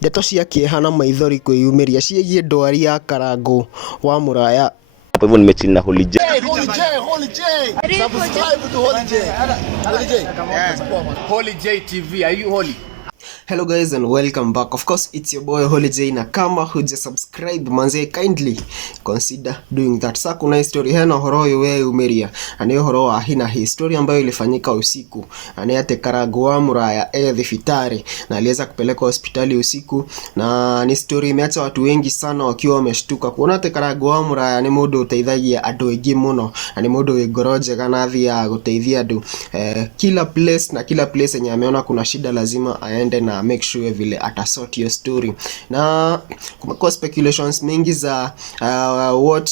Ndeto cia Kíeha na Maithori kwĩyumĩria ciĩgiĩ Ndwari ya Karangu wa Muraya. Hapo hivyo nimechini na Holy J. Subscribe to Holy J TV. Are you holy? Hello guys and welcome back. Of course it's your boy Holy J, na kama huja subscribe manze kindly consider doing that. Sasa kuna history hena horo yowe umeria. Ani horo wa hina history ambayo ilifanyika usiku. Ani ate Karangu wa Muraya thibitari na aliweza kupelekwa hospitali usiku, na ni story imeacha watu wengi sana wakiwa wameshtuka. Kuona ate Karangu wa Muraya ni mundu uteithagia andu wengi muno, ani mundu wigoroje kana thia guteithia andu kila place yenye ameona kuna shida lazima aende na make sure vile atasort your story. Na kumekuwa speculations mingi za what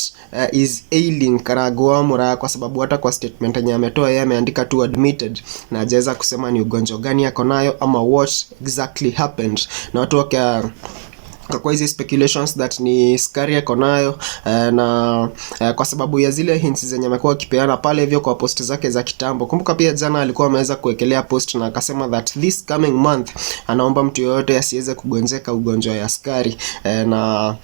is ailing Karangu wa Muraya, kwa sababu hata kwa statement yenye ametoa yeye ameandika tu admitted, na hajaweza kusema ni ugonjwa gani yako nayo ama what exactly happened. Na watu kwa hizi speculations that ni skari yako nayo, na kwa sababu ya zile hints zenye amekuwa akipeana pale hivyo kwa post zake za kitambo. Kumbuka pia jana alikuwa ameweza kuwekelea post na akasema that this coming month anaomba mtu yoyote asiweze kugonjeka ugonjwa ya skari, na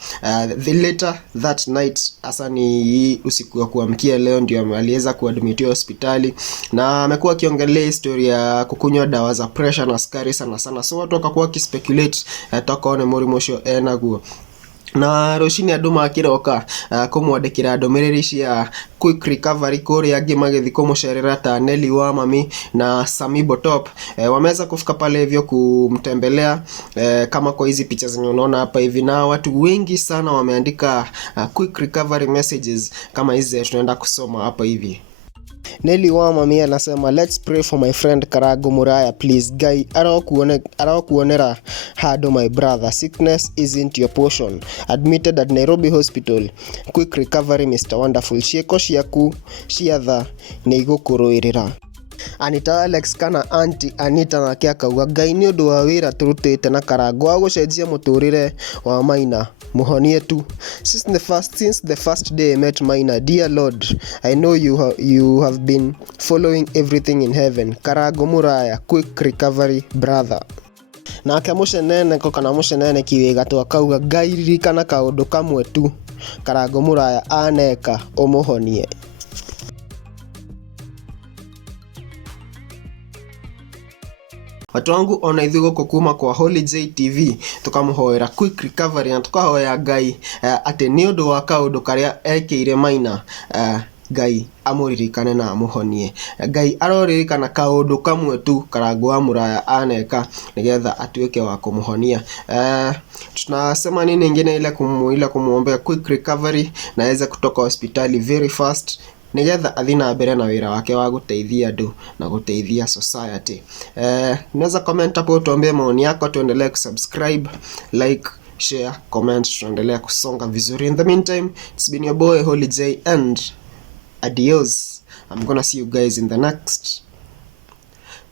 the later that night, hasa ni usiku wa kuamkia leo, ndio aliweza kuadmitiwa hospitali, na amekuwa akiongelea historia ya kukunywa dawa za pressure na skari sana sana. So watu wakakuwa kispeculate tokaone mori mosho naguo. Na roshini anduma akiroka kumwandikira ndomereri cia quick recovery kuri angi magithi kumucerera ta Nelly wa mami na Sami Botop, wameweza kufika pale hivyo kumtembelea, kama kwa hizi picha zenye unaona hapa hivi, na watu wengi sana wameandika quick recovery messages kama hizi tunaenda kusoma hapa hivi. Nelly wa mami anasema let's pray for my friend Karangu Muraya please guy, arakuonera hado my brother, sickness isn't your portion, admitted at Nairobi hospital, quick recovery Mr Wonderful, cieko ciaku ciatha ni igukuruirira. Anita Alex kana anti Anita nake akauga ngai ni undu wa wira turutite na Karangu wa gucenjia muturire wa Maina muhonie tu. Since the first day I met Maina, dear Lord, I know you have been following everything in heaven. Karangu Muraya, quick recovery brother. Na akamushenene ko kana mushenene kiwega tu akauga ngai kana kaundu kamwe tu Karangu Muraya aneka umuhonie. Watu wangu ona ithugo kukuma kwa Holy J TV tukamuhoera quick recovery, na tukahoya ngai ate ni undu wa kaundu karia ekeire Maina, ngai amuririkane na amuhonie. Ngai aroririkana kaundu kamwe tu Karangu wa Muraya aneka nigetha atuike wa kumuhonia. Tunasema nini ingine ile kumuombea quick recovery na aweze kutoka hospitali very fast, nigetha athina mbere na wira wake wa guteithia andu na guteithia society. Unaweza comment hapo tuambie maoni yako, tuendelee kusubscribe, like, share, comment, tuendelee kusonga vizuri. In the meantime, it's been your boy Holy J and adios. I'm gonna see you guys in the next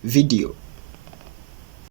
video.